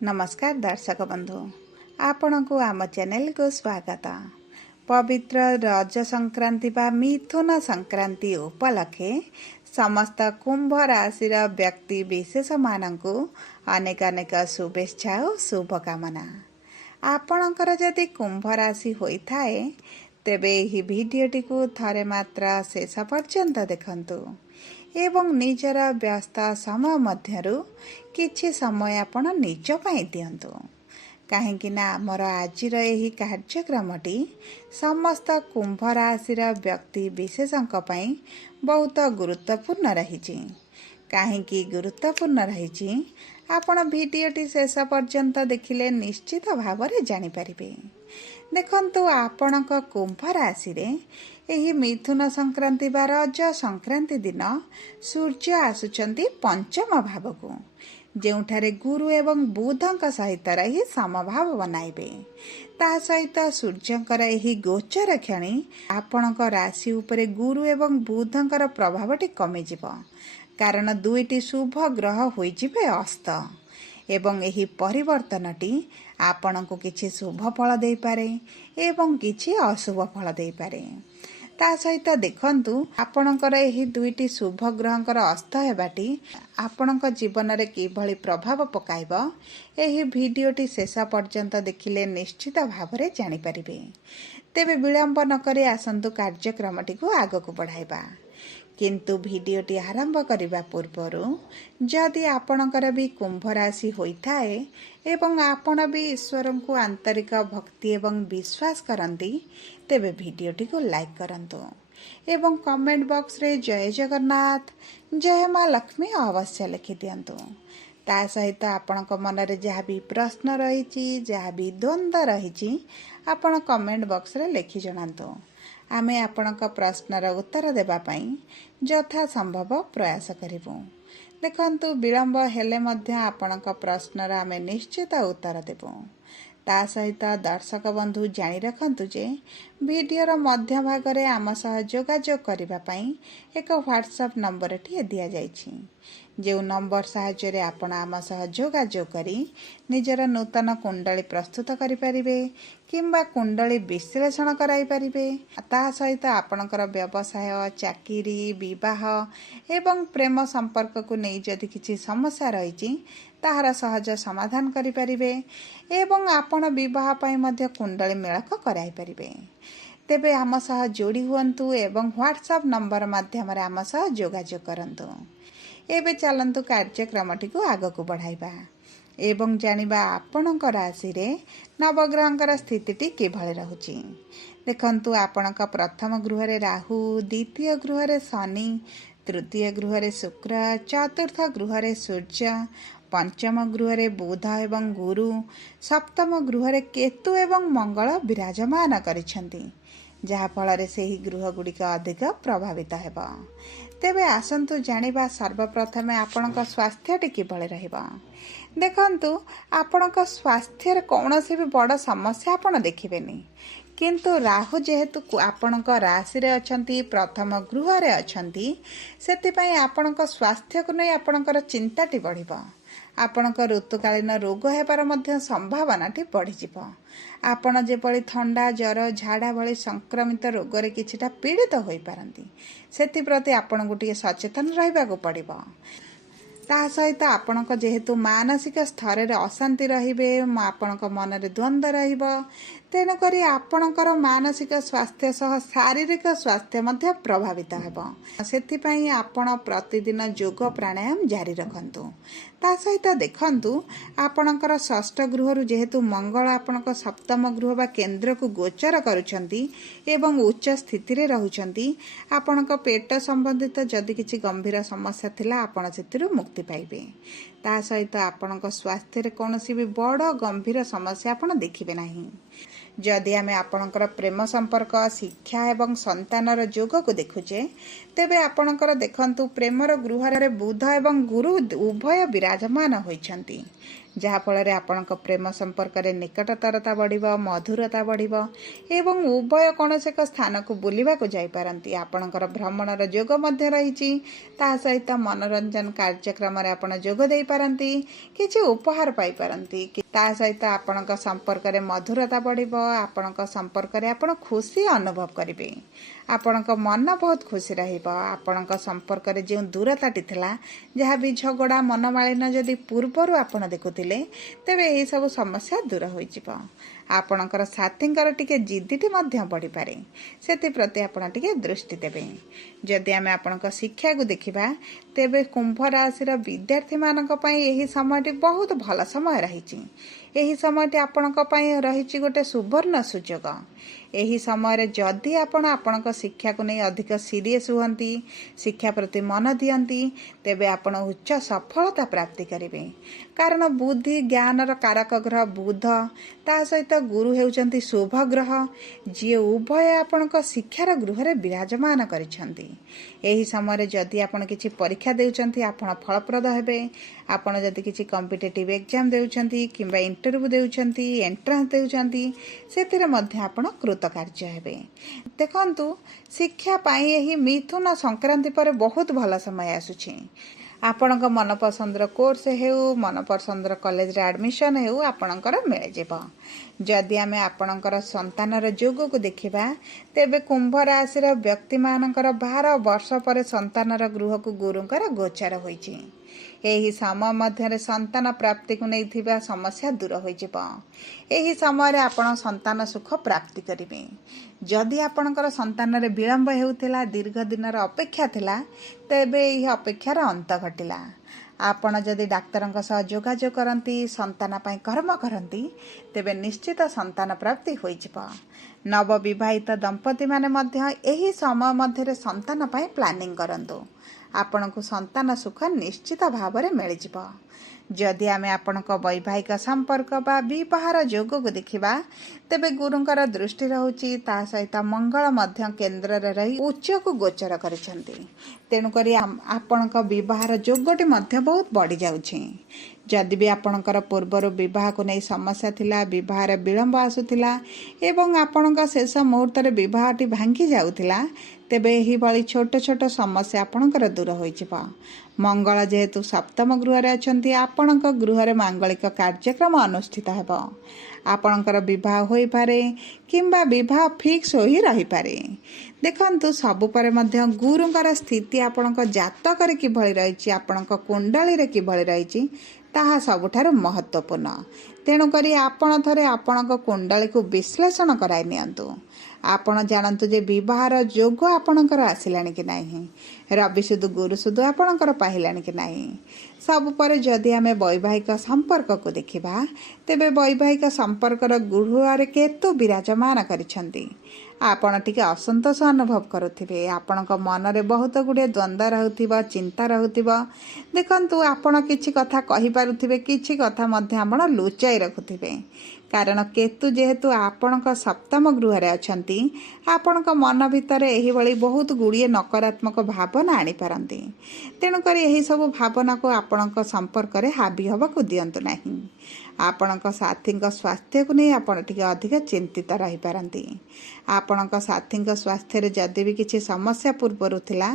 नमस्कार दर्शक बंधु आपण को आम चैनल को स्वागत। पवित्र रज संक्रांति बा मिथुन संक्रांति उपलक्षे समस्त कुंभ राशि व्यक्ति विशेष मानक अनेक अनेक शुभेच्छा और शुभकामना। आपणकर जदि कुंभ राशि होता है तेबे यही भिडियोटी को थरे मात्रा शेष पर्यंत देखंतु एवं निजर व्यस्त समय मध्यरु किछि समय आपण निज पई दियंतु काहेकि ना आमर आजिर एही कार्यक्रमटी समस्त कुंभ राशिर व्यक्ति विशेषक पई बहुत गुरुत्वपूर्ण रहिछि। काहेकि गुरुत्वपूर्ण रहिछि आपण भिडियोटी शेष पर्यंत देखिले निश्चित भावरे जानि परिबे। देखंतु आपणक कुंभ राशि रे एही मिथुन संक्रांति बा रज संक्रांति दिन सूर्य आसुचंती पंचम भावकु जेउठारे गुरु एवं बुधक सहित रही समभाव बनाइबे। ता सहित सूर्यंकर एही गोचर क्षणी आपणक राशि उपरे गुरु एवं बुधंकर प्रभावटी कमी जिवो कारण दुईटी शुभ ग्रह होई जिवे अस्त एवं एही परिवर्तनटी आपणको किछि शुभ फल देई पारे एवं किछि अशुभ फल देई पारे। ता सहित देखंतु आपणकर एही दुईटी शुभ ग्रहंकर अस्त हेबाटी आपणक जीवन रे किभଳି प्रभाव पकाइबो एही भिडियोटी शेष पर्यंत देखिले निश्चित भावरे जानि परिबे। तेबे विलंब न करी आसंतु कार्यक्रमटी को आगको बढ़ाइबा। किंतु भिडियोटी आरंभ करिबा पूर्वरु जदि आपणकर भी कुंभ राशि होइथाए एवं आपण भी ईश्वर को आंतरिक भक्ति एवं विश्वास करंती तेबे भिडियोटी को लाइक करंतु एवं कमेंट बॉक्स रे जय जगन्नाथ जय मां लक्ष्मी अवश्य लिखि दियंतु। ता सहित आपणक मन रे जहा भी प्रश्न रहिछि जहा भी द्वंद्व रहिछि आपण कमेंट बॉक्स रे लिखि जणांतु। आमे आपणक प्रश्नर उत्तर देबा पई यथा संभव प्रयास करिबु। देखंतु विलंब हेले मध्य आपणक प्रश्नर आमे निश्चित उत्तर देबु। ता सहित दर्शक बंधु जानि रखंतु जे वीडियोर मध्य भाग रे आम सह जोगाजोग करिबा पई एक व्हाट्सएप नंबर टी दिया जाइछि। जो नंबर साहाय्य रे आपण आम सह जोगाजोग करी निजर नूतन कुंडली प्रस्तुत करि परिबे किंबा कुंडली विश्लेषण कराई परिबे। ता सहित आपणकर व्यवसाय चाकरी विवाह एवं प्रेम संपर्क को नहीं जदि किछि समस्या रहिछि ताहार सहज समाधान करि परिबे एवं आपण विवाह पई मध्य कुंडली मेलक कराई परिबे। तेबे आम सह जोड़ी हुअन्तु एवं व्हाट्सएप नंबर माध्यम रे आम सह जोगाजोग करंतु। एबे चलंतु कार्यक्रमटी को आगको बढ़ाइबा एवं जानिबा आपणक राशि रे नवग्रहंकर स्थितिटी किभଳି रहुछि। देखंतु आपणक प्रथम गृह रे राहु, द्वितीय गृह रे शनि, तृतीय गृह रे शुक्र, चतुर्थ गृह रे सूर्य, पंचम गृह रे बुध एवं गुरु, सप्तम गृह रे केतु एवं मंगल विराजमान करिसेंती जहा फल रे सेही गृह गुड़िक अधिक प्रभावित हेबा। तेबे आसंतु जानिबा सर्वप्रथमे आपणक स्वास्थ्यटी किभଳି रहिबा। देखंतु आपणक स्वास्थ्य रे कौनसी भी बड़ समस्या आपण देखिबेनी किंतु राहु जेहेतु आपणक राशि रे अछंती प्रथम गृह रे अछंती सेति आपणक स्वास्थ्य को नहीं आपणकर चिंताटी बढ़िबा। आपणक ऋतुकालीन रोग हेबार मध्य संभावना बढ़ी जिवो। आपण जेपरि थंडा जर झाड़ा भली संक्रमित रोग रे किछिटा पीड़ित होई पारंती सेति प्रति आपण गोटे सचेतन रहिबा को पड़िबो। ता सहित आपणक जेहेतु मानसिक स्तर रे अशांति रहिबे आपणक मन रे द्वंद्व रहिबो तेन करी आपणकर मानसिक स्वास्थ्य सह शारीरिक स्वास्थ्य मध्य प्रभावित हेबो। सेति पई आपण प्रतिदिन योग प्राणायाम जारी रखंतु। ता सहित देखंतु आपणकर षष्ठ गृह रु जेहेतु मंगल आपणक सप्तम गृह बा केंद्र को गोचर करूछंती एवं उच्च स्थिति रे रहुछंती आपणक पेट संबंधित जदि किछि गंभीर समस्या थिला आपण सेतिरु मुक्ति पाइबे। ता सहित आपणक स्वास्थ्य रे कोनोसी भी बड़ गंभीर समस्या आपण देखिबे नाही। जदि आमे आपणकर प्रेम संपर्क शिक्षा एवं संतानर जोग को देखुचे तेबे आपणकर देखंतु प्रेमर गृह रे बुध एवं गुरु उभय विराजमान होइछंती ଯାହାଫଳରେ ଆପଣଙ୍କ ପ୍ରେମ ସମ୍ପର୍କରେ ନିକଟତରତା ବଢ଼ିବ, ମଧୁରତା ବଢ଼ିବ ଏବଂ ଉଭୟ କୌଣସି ଏକ ସ୍ଥାନକୁ ବୁଲିବାକୁ ଯାଇପାରନ୍ତି। ଆପଣଙ୍କର ଭ୍ରମଣର ଯୋଗ ମଧ୍ୟ ରହିଛି। ତା ସହିତ ମନୋରଞ୍ଜନ କାର୍ଯ୍ୟକ୍ରମରେ ଆପଣ ଯୋଗ ଦେଇପାରନ୍ତି, କିଛି ଉପହାର ପାଇପାରନ୍ତି। ତା ସହିତ ଆପଣଙ୍କ ସମ୍ପର୍କରେ ମଧୁରତା ବଢ଼ିବ, ଆପଣଙ୍କ ସମ୍ପର୍କରେ ଆପଣ ଖୁସି ଅନୁଭବ କରିବେ। ଆପଣଙ୍କ ମନ ବହୁତ ଖୁସି ରହିବ। ଆପଣଙ୍କ ସମ୍ପର୍କରେ ଯେଉଁ ଦୂରତାଟି ଥିଲା, ଯାହା ବି ଝଗଡ଼ା ମନମାଳିନ ଯଦି ପୂର୍ବରୁ ଆପଣ ଦେଖୁଥିଲେ, ତେବେ ଏହିସବୁ ସମସ୍ୟା ଦୂର ହୋଇଯିବ। ଆପଣଙ୍କର ସାଥୀଙ୍କର ଟିକେ ଜିଦ୍ଦିଟି ମଧ୍ୟ ବଢ଼ିପାରେ, ସେଥିପ୍ରତି ଆପଣ ଟିକେ ଦୃଷ୍ଟି ଦେବେ। ଯଦି ଆମେ ଆପଣଙ୍କ ଶିକ୍ଷାକୁ ଦେଖିବା, ତେବେ କୁମ୍ଭ ରାଶିର ବିଦ୍ୟାର୍ଥୀମାନଙ୍କ ପାଇଁ ଏହି ସମୟଟି ବହୁତ ଭଲ ସମୟ ରହିଛି। ଏହି ସମୟଟି ଆପଣଙ୍କ ପାଇଁ ରହିଛି ଗୋଟେ ସୁବର୍ଣ୍ଣ ସୁଯୋଗ। ଏହି ସମୟରେ ଯଦି ଆପଣ ଆପଣଙ୍କ ଶିକ୍ଷାକୁ ନେଇ ଅଧିକ ସିରିୟସ୍ ହୁଅନ୍ତି, ଶିକ୍ଷା ପ୍ରତି ମନ ଦିଅନ୍ତି, ତେବେ ଆପଣ ଉଚ୍ଚ ସଫଳତା ପ୍ରାପ୍ତି କରିବେ। କାରଣ ବୁଦ୍ଧି ଜ୍ଞାନର କାରକ ଗ୍ରହ ବୁଧ, ତା ସହିତ ଗୁରୁ ହେଉଛନ୍ତି ଶୁଭ ଗ୍ରହ, ଯିଏ ଉଭୟ ଆପଣଙ୍କ ଶିକ୍ଷାର ଗୃହରେ ବିରାଜମାନ କରିଛନ୍ତି। ଏହି ସମୟରେ ଯଦି ଆପଣ କିଛି ପରୀକ୍ଷା ଦେଉଛନ୍ତି, ଆପଣ ଫଳପ୍ରଦ ହେବେ। ଆପଣ ଯଦି କିଛି କମ୍ପିଟେଟିଭ୍ ଏକ୍ଜାମ୍ ଦେଉଛନ୍ତି କିମ୍ବା ଇଣ୍ଟରଭ୍ୟୁ ଦେଉଛନ୍ତି, ଏଣ୍ଟ୍ରାନ୍ସ ଦେଉଛନ୍ତି, ସେଥିରେ ମଧ୍ୟ ଆପଣ କୃତକାର୍ଯ୍ୟ ହେବେ। ଦେଖନ୍ତୁ, ଶିକ୍ଷା ପାଇଁ ଏହି ମିଥୁନ ସଂକ୍ରାନ୍ତି ପରେ ବହୁତ ଭଲ ସମୟ ଆସୁଛି। ଆପଣଙ୍କ ମନପସନ୍ଦର କୋର୍ସ ହେଉ, ମନପସନ୍ଦର କଲେଜରେ ଆଡ଼ମିସନ୍ ହେଉ, ଆପଣଙ୍କର ମିଳିଯିବ। ଯଦି ଆମେ ଆପଣଙ୍କର ସନ୍ତାନର ଯୋଗକୁ ଦେଖିବା, ତେବେ କୁମ୍ଭ ରାଶିର ବ୍ୟକ୍ତିମାନଙ୍କର 12 ବର୍ଷ ପରେ ସନ୍ତାନର ଗୃହକୁ ଗୁରୁଙ୍କର ଗୋଚର ହୋଇଛି। ଏହି ସମୟ ମଧ୍ୟରେ ସନ୍ତାନ ପ୍ରାପ୍ତିକୁ ନେଇଥିବା ସମସ୍ୟା ଦୂର ହୋଇଯିବ। ଏହି ସମୟରେ ଆପଣ ସନ୍ତାନ ସୁଖ ପ୍ରାପ୍ତି କରିବେ। ଯଦି ଆପଣଙ୍କର ସନ୍ତାନରେ ବିଳମ୍ବ ହେଉଥିଲା, ଦୀର୍ଘ ଦିନର ଅପେକ୍ଷା ଥିଲା, ତେବେ ଏହି ଅପେକ୍ଷାର ଅନ୍ତ ଘଟିଲା। ଆପଣ ଯଦି ଡାକ୍ତରଙ୍କ ସହ ଯୋଗାଯୋଗ କରନ୍ତି, ସନ୍ତାନ ପାଇଁ କର୍ମ କରନ୍ତି, ତେବେ ନିଶ୍ଚିତ ସନ୍ତାନ ପ୍ରାପ୍ତି ହୋଇଯିବ। ନବବିବାହିତ ଦମ୍ପତିମାନେ ମଧ୍ୟ ଏହି ସମୟ ମଧ୍ୟରେ ସନ୍ତାନ ପାଇଁ ପ୍ଲାନିଂ କରନ୍ତୁ। ଆପଣଙ୍କୁ ସନ୍ତାନ ସୁଖ ନିଶ୍ଚିତ ଭାବରେ ମିଳିଯିବ। ଯଦି ଆମେ ଆପଣଙ୍କ ବୈବାହିକ ସମ୍ପର୍କ ବା ବିବାହର ଯୋଗକୁ ଦେଖିବା, ତେବେ ଗୁରୁଙ୍କର ଦୃଷ୍ଟି ରହୁଛି। ତା ସହିତ ମଙ୍ଗଳ ମଧ୍ୟ କେନ୍ଦ୍ରରେ ରହି ଉଚ୍ଚକୁ ଗୋଚର କରିଛନ୍ତି। ତେଣୁକରି ଆପଣଙ୍କ ବିବାହର ଯୋଗଟି ମଧ୍ୟ ବହୁତ ବଢ଼ିଯାଉଛି। ଯଦି ବି ଆପଣଙ୍କର ପୂର୍ବରୁ ବିବାହକୁ ନେଇ ସମସ୍ୟା ଥିଲା, ବିବାହରେ ବିଳମ୍ବ ଆସୁଥିଲା ଏବଂ ଆପଣଙ୍କ ଶେଷ ମୁହୂର୍ତ୍ତରେ ବିବାହଟି ଭାଙ୍ଗି ଯାଉଥିଲା, ତେବେ ଏହିଭଳି ଛୋଟ ଛୋଟ ସମସ୍ୟା ଆପଣଙ୍କର ଦୂର ହୋଇଯିବ। ମଙ୍ଗଳ ଯେହେତୁ ସପ୍ତମ ଗୃହରେ ଅଛନ୍ତି, ଆପଣଙ୍କ ଗୃହରେ ମାଙ୍ଗଳିକ କାର୍ଯ୍ୟକ୍ରମ ଅନୁଷ୍ଠିତ ହେବ। ଆପଣଙ୍କର ବିବାହ ହୋଇପାରେ କିମ୍ବା ବିବାହ ଫିକ୍ସ ହୋଇ ରହିପାରେ। ଦେଖନ୍ତୁ, ସବୁ ପରେ ମଧ୍ୟ ଗୁରୁଙ୍କର ସ୍ଥିତି ଆପଣଙ୍କ ଜାତକରେ କିଭଳି ରହିଛି, ଆପଣଙ୍କ କୁଣ୍ଡଳୀରେ କିଭଳି ରହିଛି, ତାହା ସବୁଠାରୁ ମହତ୍ତ୍ୱପୂର୍ଣ୍ଣ। ତେଣୁକରି ଆପଣ ଥରେ ଆପଣଙ୍କ କୁଣ୍ଡଳୀକୁ ବିଶ୍ଳେଷଣ କରାଇ ନିଅନ୍ତୁ। ଆପଣ ଜାଣନ୍ତୁ ଯେ ବିବାହର ଯୋଗ ଆପଣଙ୍କର ଆସିଲାଣି କି ନାହିଁ, ରବି ସୁଦୁ ଗୁରୁ ସୁଦୁ ଆପଣଙ୍କର ପାଇଲାଣି କି ନାହିଁ। ସବୁ ପରେ ଯଦି ଆମେ ବୈବାହିକ ସମ୍ପର୍କକୁ ଦେଖିବା, ତେବେ ବୈବାହିକ ସମ୍ପର୍କର ଗୃହରେ କେତୁ ବିରାଜମାନ କରିଛନ୍ତି। ଆପଣ ଟିକେ ଅସନ୍ତୋଷ ଅନୁଭବ କରୁଥିବେ। ଆପଣଙ୍କ ମନରେ ବହୁତ ଗୁଡ଼ିଏ ଦ୍ୱନ୍ଦ୍ୱ ରହୁଥିବ, ଚିନ୍ତା ରହୁଥିବ। ଦେଖନ୍ତୁ, ଆପଣ କିଛି କଥା କହିପାରୁଥିବେ, କିଛି କଥା ମଧ୍ୟ ଆପଣ ଲୁଚାଇ ରଖୁଥିବେ। କାରଣ କେତୁ ଯେହେତୁ ଆପଣଙ୍କ ସପ୍ତମ ଗୃହରେ ଅଛନ୍ତି, ଆପଣଙ୍କ ମନ ଭିତରେ ଏହିଭଳି ବହୁତ ଗୁଡ଼ିଏ ନକାରାତ୍ମକ ଭାବନା ଆଣିପାରନ୍ତି। ତେଣୁକରି ଏହିସବୁ ଭାବନାକୁ ଆପଣଙ୍କ ସମ୍ପର୍କରେ ହାବି ହେବାକୁ ଦିଅନ୍ତୁ ନାହିଁ। ଆପଣଙ୍କ ସାଥୀଙ୍କ ସ୍ୱାସ୍ଥ୍ୟକୁ ନେଇ ଆପଣ ଟିକେ ଅଧିକ ଚିନ୍ତିତ ରହିପାରନ୍ତି। ଆପଣଙ୍କ ସାଥୀଙ୍କ ସ୍ୱାସ୍ଥ୍ୟରେ ଯଦି ବି କିଛି ସମସ୍ୟା ପୂର୍ବରୁ ଥିଲା,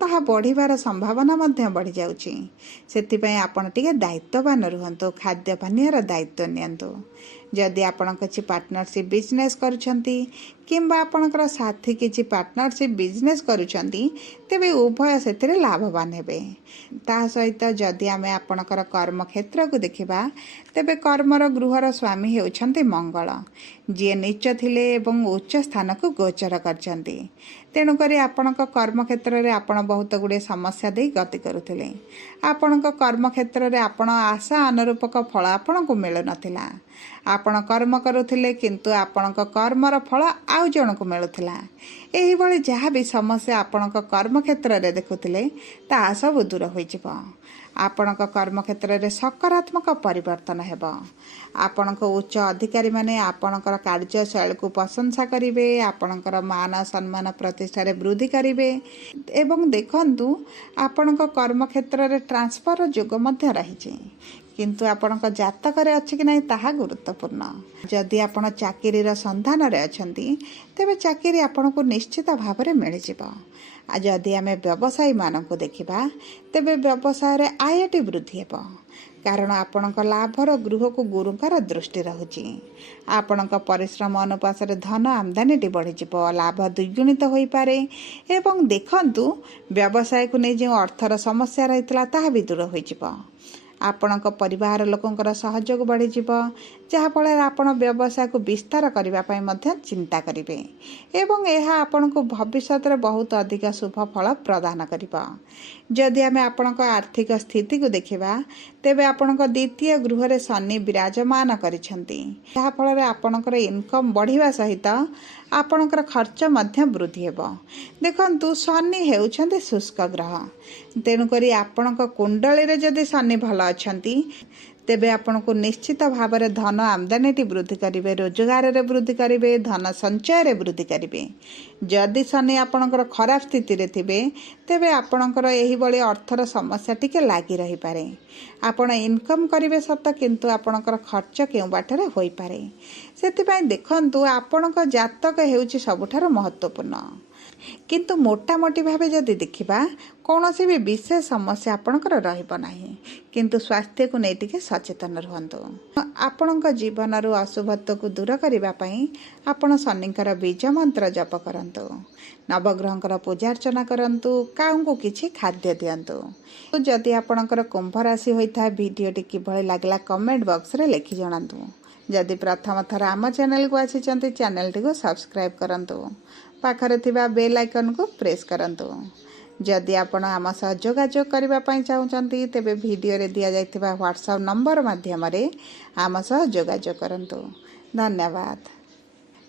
ତାହା ବଢ଼ିବାର ସମ୍ଭାବନା ମଧ୍ୟ ବଢ଼ିଯାଉଛି। ସେଥିପାଇଁ ଆପଣ ଟିକେ ଦାୟିତ୍ୱବାନ ରୁହନ୍ତୁ, ଖାଦ୍ୟ ପାନୀୟର ଦାୟିତ୍ୱ ନିଅନ୍ତୁ। ଯଦି ଆପଣ କିଛି ପାର୍ଟନରସିପ୍ ବିଜନେସ୍ କରୁଛନ୍ତି କିମ୍ବା ଆପଣଙ୍କର ସାଥୀ କିଛି ପାର୍ଟନରସିପ୍ ବିଜନେସ୍ କରୁଛନ୍ତି, ତେବେ ଉଭୟ ସେଥିରେ ଲାଭବାନ ହେବେ। ତା ସହିତ ଯଦି ଆମେ ଆପଣଙ୍କର କର୍ମକ୍ଷେତ୍ରକୁ ଦେଖିବା, ତେବେ କର୍ମର ଗୃହର ସ୍ୱାମୀ ହେଉଛନ୍ତି ମଙ୍ଗଳ, ଯିଏ ନୀଚ ଥିଲେ ଏବଂ ଉଚ୍ଚ ସ୍ଥାନକୁ ଗୋଚର କରିଛନ୍ତି। ତେଣୁକରି ଆପଣଙ୍କ କର୍ମକ୍ଷେତ୍ରରେ ଆପଣ ବହୁତ ଗୁଡ଼ିଏ ସମସ୍ୟା ଦେଇ ଗତି କରୁଥିଲେ। ଆପଣଙ୍କ କର୍ମକ୍ଷେତ୍ରରେ ଆପଣ ଆଶା ଅନୁରୂପକ ଫଳ ଆପଣଙ୍କୁ ମିଳୁନଥିଲା। ଆପଣ କର୍ମ କରୁଥିଲେ, କିନ୍ତୁ ଆପଣଙ୍କ କର୍ମର ଫଳ ଆଉ ଜଣକୁ ମିଳୁଥିଲା। ଏହିଭଳି ଯାହା ବି ସମସ୍ୟା ଆପଣଙ୍କ କର୍ମକ୍ଷେତ୍ରରେ ଦେଖୁଥିଲେ, ତାହା ସବୁ ଦୂର ହୋଇଯିବ। ଆପଣଙ୍କ କର୍ମକ୍ଷେତ୍ରରେ ସକାରାତ୍ମକ ପରିବର୍ତ୍ତନ ହେବ। ଆପଣଙ୍କ ଉଚ୍ଚ ଅଧିକାରୀମାନେ ଆପଣଙ୍କର କାର୍ଯ୍ୟଶୈଳୀକୁ ପ୍ରଶଂସା କରିବେ, ଆପଣଙ୍କର ମାନ ସମ୍ମାନ ପ୍ରତିଷ୍ଠାରେ ବୃଦ୍ଧି କରିବେ। ଏବଂ ଦେଖନ୍ତୁ, ଆପଣଙ୍କ କର୍ମକ୍ଷେତ୍ରରେ ଟ୍ରାନ୍ସଫର ଯୋଗ ମଧ୍ୟ ରହିଛି। किंतु आपणक जातकरे अछि कि नहीं ताहा गुरुत्वपूर्ण। जदि आपण चाकिरीर संधानरे अछंती तेबे चाकिरी आपणको निश्चित भावरे मिल जिवो। आ जदि आमे व्यवसायी मानकु देखिबा तेबे व्यवसाय रे आयटी वृद्धि हेबो, कारण आपणक लाभर गृह को गुरुकर दृष्टि रहुची। आपणक परिश्रम अनुपात धन आमदानी बढ़ी जिवो, लाभ द्विगुणित होई पारे। एवं देखंतु व्यवसाय को नहीं जो अर्थर समस्या रहितला ताहा भी दूर होई जिवो। आपणक परिवार लोकंकर सहयोग बढ़ी जिवो, जहा फल आपण व्यवसाय को विस्तार करबा पई मध्य चिंता करिवे एवं यह आपणको भविष्यत रे बहुत अधिक शुभ फल प्रदान करिवो। जदि आमे आपणक आर्थिक स्थिति को देखिबा तेबे आपणक द्वितीय गृह रे शनि विराजमान करिसंती, जहा फल आपणकर इनकम बढ़िवा सहित आपणकर खर्च मध्य वृद्धि हेबो। देखंतु शनि हेउछंती शुष्क ग्रह, तेणु करी आपणक कुंडली रे जदि शनि भल अछंती तेबे आपनको निश्चित भाव में धन आमदानी वृद्धि करेंगे, रोजगार रे वृद्धि करेंगे, धन संचय रे वृद्धि करेंगे। जदि शनि आपणकर खराब स्थिति रे थिबे तेबे आपणकर एही बळी अर्थर समस्या टिके लागी रही पारे। आपण इनकम करेंगे सत, किंतु आपणकर खर्च केउ बाटरे होई पारे। सेतिपई देखंतु आपणक जातक हेउची सबुठार महत्वपूर्ण, किंतु मोटामोटी भावे जदि देखिबा कौनसी भी विशेष समस्या आपणकर रहिबो नाही, किंतु स्वास्थ्य को नहीं टिके सचेतन रहंतु। आपणक जीवन रु अशुभत्व को दूर करबा पई आपण शनिकर बीज मंत्र जप करंतु, नवग्रहंकर पूजा अर्चना करंतु, काउ को किछि खाद्य दियंतु। जदि आपणकर कुंभ राशि होइथा वीडियोटी किभଳି लागला कमेंट बॉक्स रे लिखि जणांतु। जदि प्रथम थर आम चैनल को आसिचंती चैनलटी को सब्सक्राइब करंतु, पाखरे थिबा बेल आइकन को प्रेस करंतु। जदि आपण आम सह जोगाजोग करबा पई चाहुचंती तेबे वीडियो रे दिया जाइथिबा व्हाट्सएप नंबर माध्यम रे आम सह जोगाजोग करंतु। धन्यवाद।